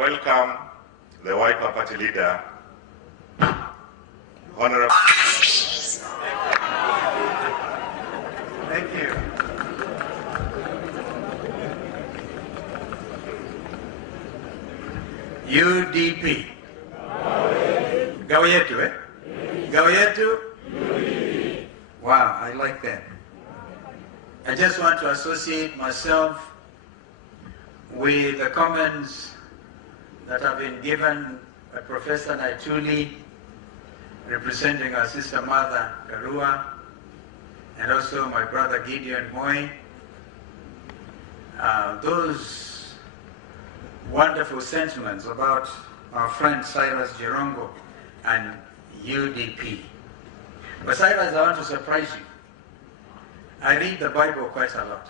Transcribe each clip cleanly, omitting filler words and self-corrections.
welcome the Wiper Party leader, Honorable. Thank you. UDP. Gawa yetu, eh? Gawa yetu? Wow, I like that. I just want to associate myself with the comments that have been given by Professor Naituli, representing our sister mother, Karua, and also my brother Gideon Moy. Those wonderful sentiments about our friend Cyrus Jirongo and UDP. But Cyrus, I want to surprise you. I read the Bible quite a lot.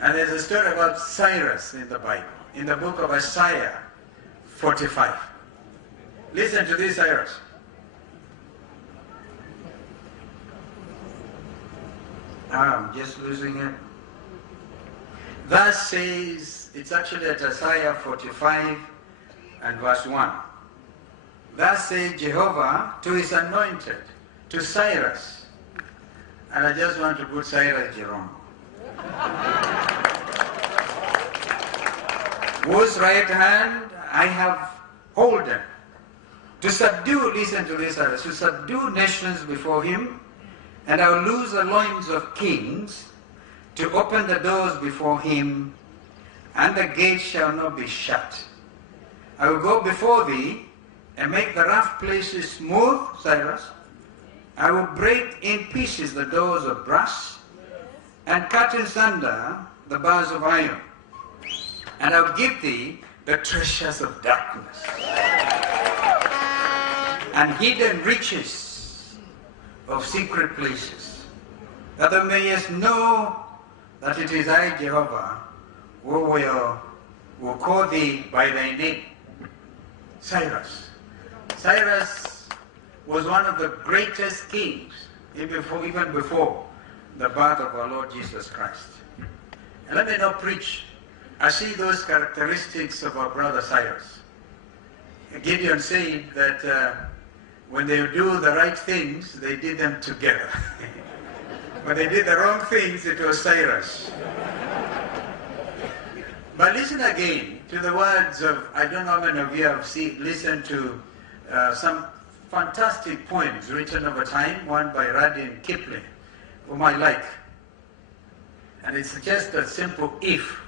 And there's a story about Cyrus in the Bible, in the book of Isaiah 45. Listen to this, Cyrus. I'm just losing it. Thus says, it's actually at Isaiah 45 and verse 1. Thus says Jehovah to his anointed, to Cyrus. And I just want to put Cyrus Jirongo. Whose right hand I have holden, to subdue, listen to this, Cyrus, to subdue nations before him, and I will loose the loins of kings, to open the doors before him, and the gates shall not be shut. I will go before thee, and make the rough places smooth, Cyrus. I will break in pieces the doors of brass, and cut in sunder the bars of iron. And I will give thee the treasures of darkness, and hidden riches of secret places, that thou mayest know that it is I, Jehovah, who will call thee by thy name. Cyrus. Cyrus was one of the greatest kings, even before the birth of our Lord Jesus Christ. And let me not preach. I see those characteristics of our brother Cyrus. Gideon said that when they do the right things, they did them together. When they did the wrong things, it was Cyrus. But listen again to the words of, I don't know how many of you have listened to some fantastic poems written over time, one by Rudyard Kipling, whom I like. And it's just a simple if.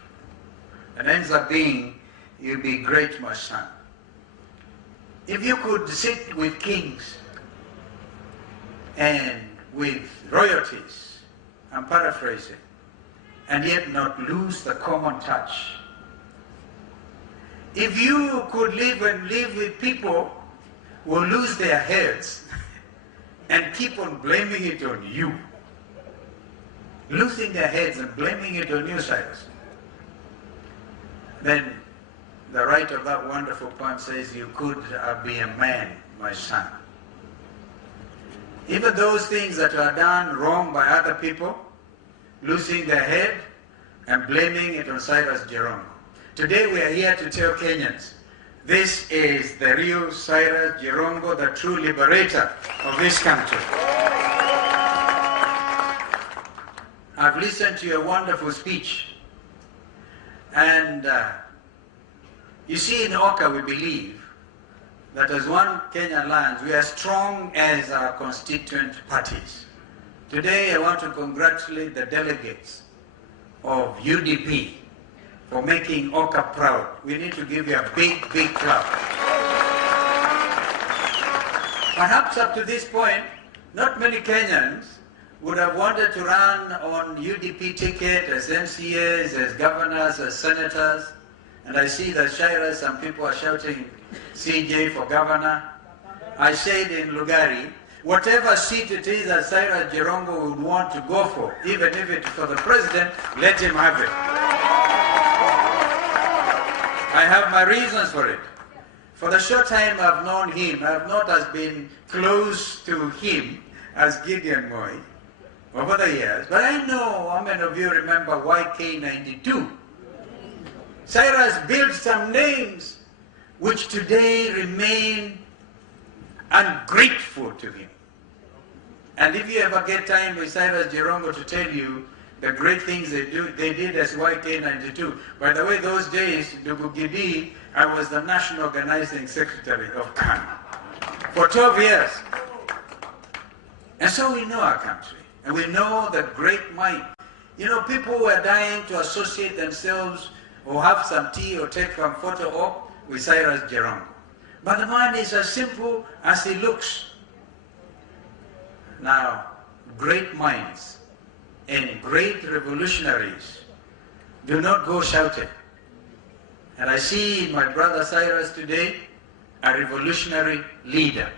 It ends up being, you'll be great, my son. If you could sit with kings and with royalties, I'm paraphrasing, and yet not lose the common touch. If you could live with people who lose their heads and keep on blaming it on you, losing their heads and blaming it on you, Cyrus, then the writer of that wonderful poem says, you could be a man, my son. Even those things that are done wrong by other people, losing their head and blaming it on Cyrus Jirongo. Today we are here to tell Kenyans, this is the real Cyrus Jirongo, the true liberator of this country. I've listened to your wonderful speech. And you see, in Oka we believe that as one Kenyan lands, we are strong as our constituent parties. Today I want to congratulate the delegates of UDP for making Oka proud. We need to give you a big, big clap. Perhaps up to this point, not many Kenyans would have wanted to run on UDP ticket as MCAs, as governors, as senators. And I see that Cyrus, some people are shouting CJ for governor. I said in Lugari, whatever seat it is that Cyrus Jirongo would want to go for, even if it's for the president, let him have it. I have my reasons for it. For the short time I've known him, I have not as been close to him as Gideon Moy over the years. But I know how many of you remember YK92. Cyrus built some names which today remain ungrateful to him. And if you ever get time with Cyrus Jirongo to tell you the great things they did as YK92. By the way, those days, Dugugidi, I was the National Organizing Secretary of KANU for 12 years. And so we know our country, and we know the great might. You know, people were dying to associate themselves or have some tea or take some photo op with Cyrus Jirongo. But the man is as simple as he looks. Now, great minds and great revolutionaries do not go shouting. And I see in my brother Cyrus today a revolutionary leader.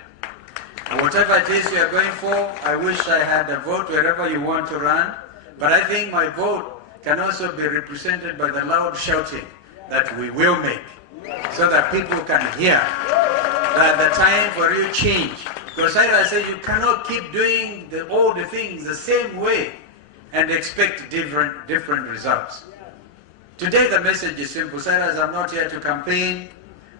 And whatever it is you are going for, I wish I had a vote wherever you want to run. But I think my vote can also be represented by the loud shouting that we will make, so that people can hear that the time for you change. Because Cyrus said you cannot keep doing all the things the same way and expect different results. Today the message is simple. Cyrus, I'm not here to campaign.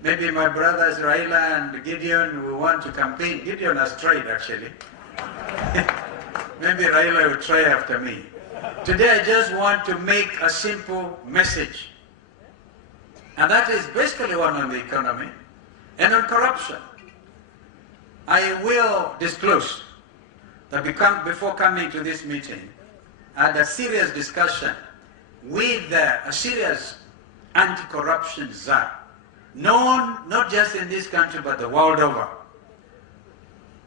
Maybe my brothers Raila and Gideon will want to campaign. Gideon has tried actually. Maybe Raila will try after me. Today I just want to make a simple message. And that is basically one on the economy and on corruption. I will disclose that before coming to this meeting, I had a serious discussion with a serious anti-corruption czar, known not just in this country but the world over.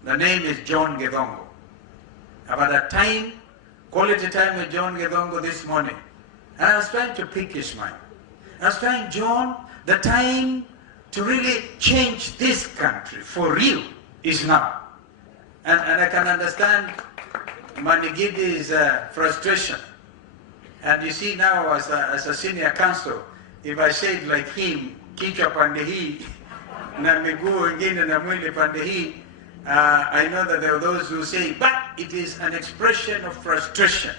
The name is John Githongo. I've had a time, quality time with John Githongo this morning, and I was trying to pick his mind. I was trying, John, the time to really change this country for real is now. And I can understand Manigidi's frustration. And you see now as a senior counsel, if I say it like him, kichwa pande hii, na miguu wengine na mwili pande hii, I know that there are those who say, but it is an expression of frustration.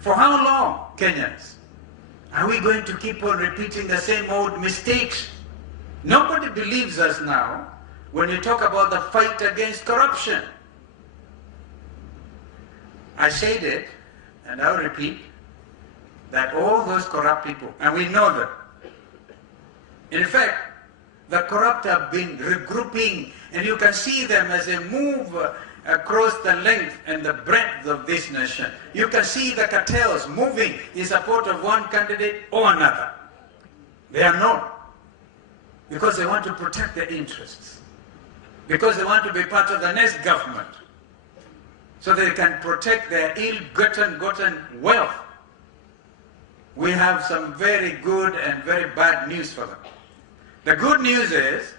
For how long, Kenyans? Are we going to keep on repeating the same old mistakes? Nobody believes us now when you talk about the fight against corruption. I said it, and I'll repeat, that all those corrupt people, and we know them. In fact, the corrupt have been regrouping, and you can see them as they move across the length and the breadth of this nation. You can see the cartels moving in support of one candidate or another. They are known because they want to protect their interests, because they want to be part of the next government, so they can protect their ill-gotten wealth. We have some very good and very bad news for them. The good news is,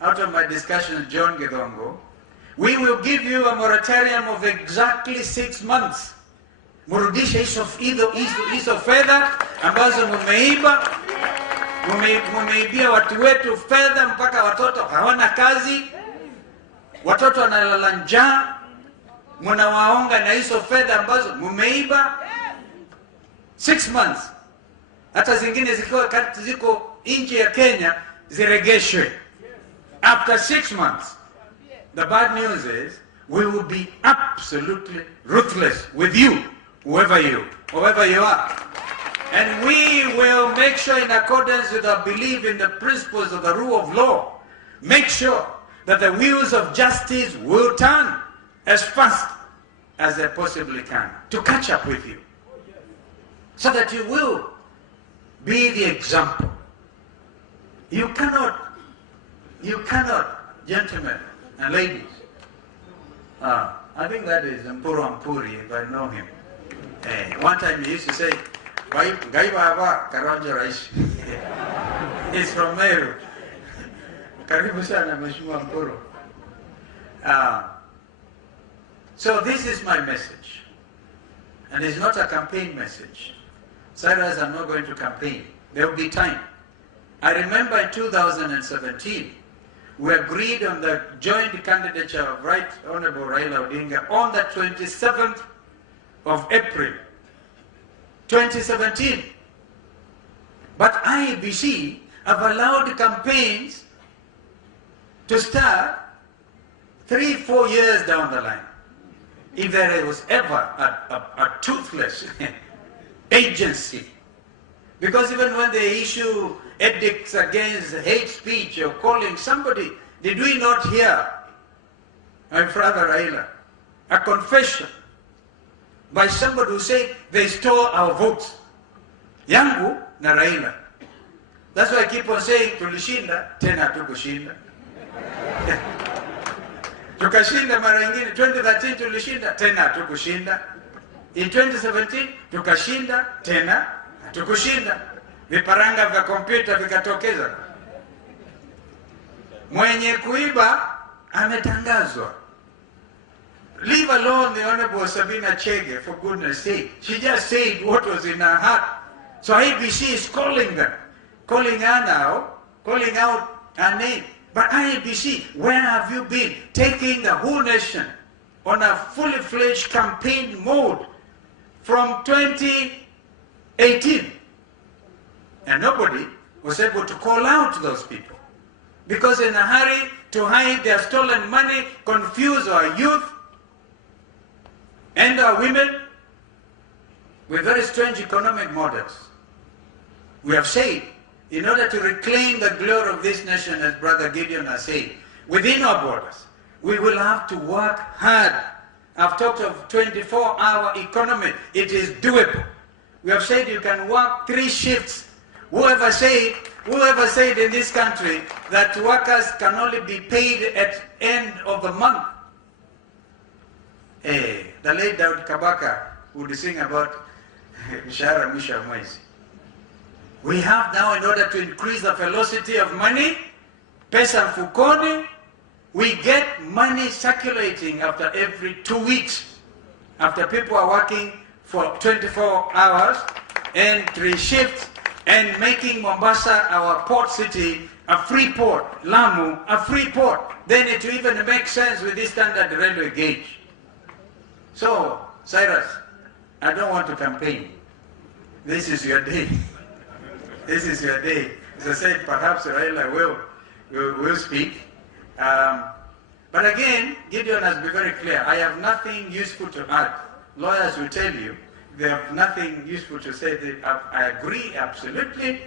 out of my discussion with John Githongo, we will give you a moratorium of exactly 6 months. Murudishe hizo fedha ambazo mumeibia watu wetu fedha mpaka watoto hawana kazi, watoto wanalala njaa, munawaonga na hizo fedha ambazo mumeiba. 6 months. Hata zingine ziko nchi ya Kenya ziregeshwe. After 6 months. The bad news is we will be absolutely ruthless with you, whoever you are. And we will make sure, in accordance with our belief in the principles of the rule of law, make sure that the wheels of justice will turn as fast as they possibly can to catch up with you, so that you will be the example. You cannot, gentlemen and ladies, I think that is Mpuru Ampuri, if I know him. One time he used to say, Gaiwa Kalonzo Rais. He's from Meru. Karibu sana Mheshimiwa Mpuru. So this is my message. And it's not a campaign message. Cyrus, I'm not going to campaign. There will be time. I remember in 2017, we agreed on the joint candidature of Right Honorable Raila Odinga on the 27th of April, 2017. But IEBC have allowed campaigns to start 3-4 years down the line. If there was ever a toothless agency, because even when they issue edicts against hate speech or calling somebody, did we not hear my brother Raila, a confession by somebody who said they stole our votes? Yangu na Raila. That's why I keep on saying tulishinda, tena hatukushinda. Tukashinda mara nyingine, 2013 tulishinda, tena hatukushinda. In 2017 tukashinda, tena hatukushinda. Viparanga vya kompyuta vikatokeza. Mwenye kuiba ametangazwa. Leave alone the Honorable Sabina Chege, for goodness sake. She just said what was in her heart. So IEBC is calling them, calling her now, calling out her name. But IEBC, where have you been? Taking the whole nation on a fully fledged campaign mode from 2018. And nobody was able to call out those people. Because in a hurry to hide their stolen money, confuse our youth and our women with very strange economic models. We have said, in order to reclaim the glory of this nation, as Brother Gideon has said, within our borders, we will have to work hard. I've talked of 24-hour economy. It is doable. We have said you can work 3 shifts. Whoever said in this country that workers can only be paid at end of the month? The late Daud Kabaka would sing about mshahara mwisho wa mwezi. We have now, in order to increase the velocity of money, pesa mfukoni, we get money circulating after every 2 weeks. After people are working for 24 hours and 3 shifts and making Mombasa, our port city, a free port, Lamu, a free port, then it will even make sense with this standard railway gauge. So, Cyrus, I don't want to campaign. This is your day. This is your day. As I said, perhaps Raila will speak. But again, Gideon has been very clear. I have nothing useful to add. Lawyers will tell you they have nothing useful to say. I agree absolutely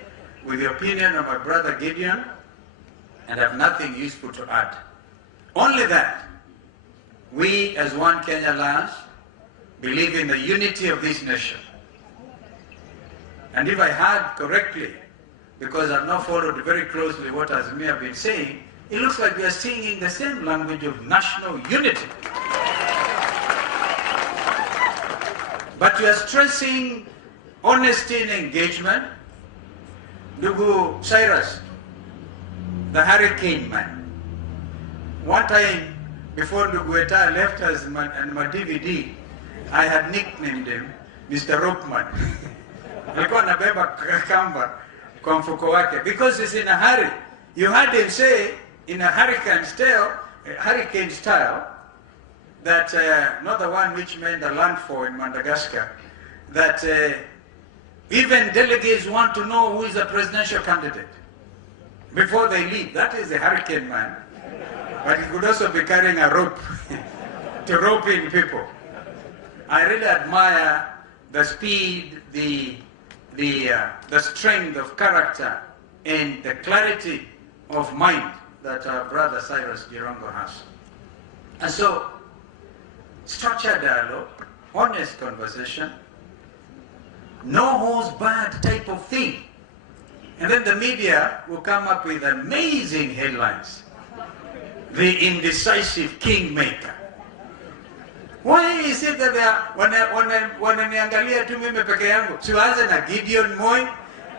with the opinion of my brother Gideon, and have nothing useful to add. Only that we, as One Kenya Alliance, believe in the unity of this nation. And if I heard correctly, because I've not followed very closely what Azimio have been saying, it looks like we are singing the same language of national unity. But we are stressing honesty and engagement. Ndugu Cyrus, the hurricane man. One time, before Ndugu Eta left us and my DVD, I had nicknamed him Mr. Ropeman. Alikuwa anabeba kamba kwa mfuko wake because he's in a hurry. You heard him say in a hurricane style that, not the one which made the landfall in Madagascar, that even delegates want to know who is the presidential candidate before they leave. That is a hurricane man. But he could also be carrying a rope to rope in people. I really admire the speed, the strength of character and the clarity of mind that our brother Cyrus Jirongo has. And so, structured dialogue, honest conversation, no holds barred type of thing. And then the media will come up with amazing headlines. The indecisive kingmaker. Why is it that they are, wananiangalia tu mimi peke yangu? Siwaanze na Gideon Moi,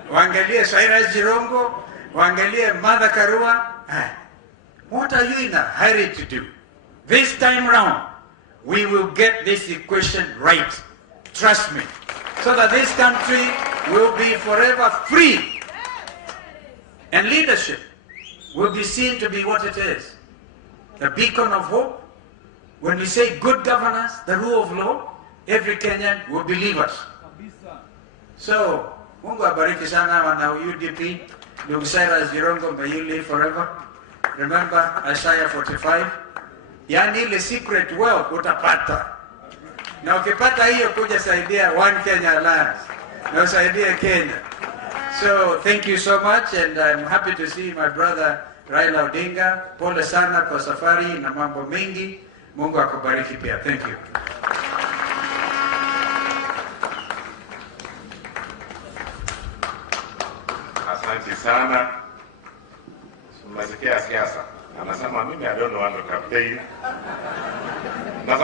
waangalie Cyrus Jirongo, waangalie Martha Karua. What are you in a hurry to do? This time round, we will get this equation right. Trust me. So that this country will be forever free. And leadership will be seen to be what it is. The beacon of hope. When we say good governance, the rule of law, every Kenyan will believe us. So, Mungu abariki sana wana UDP. Ndugu Cyrus Jirongo, may you live forever. Remember Isaiah 45. Yani ile secret wealth utapata. Na ukipata hiyo kuja saidia One Kenya Alliance. Na usaidia Kenya. So thank you so much, and I'm happy to see my brother Raila Odinga. Pole sana kwa safari na mambo mengi. Mungu akubariki pia. Thank you. Asante sana. Mnasikia siasa. Anasema mimi I don't want to campaign. Na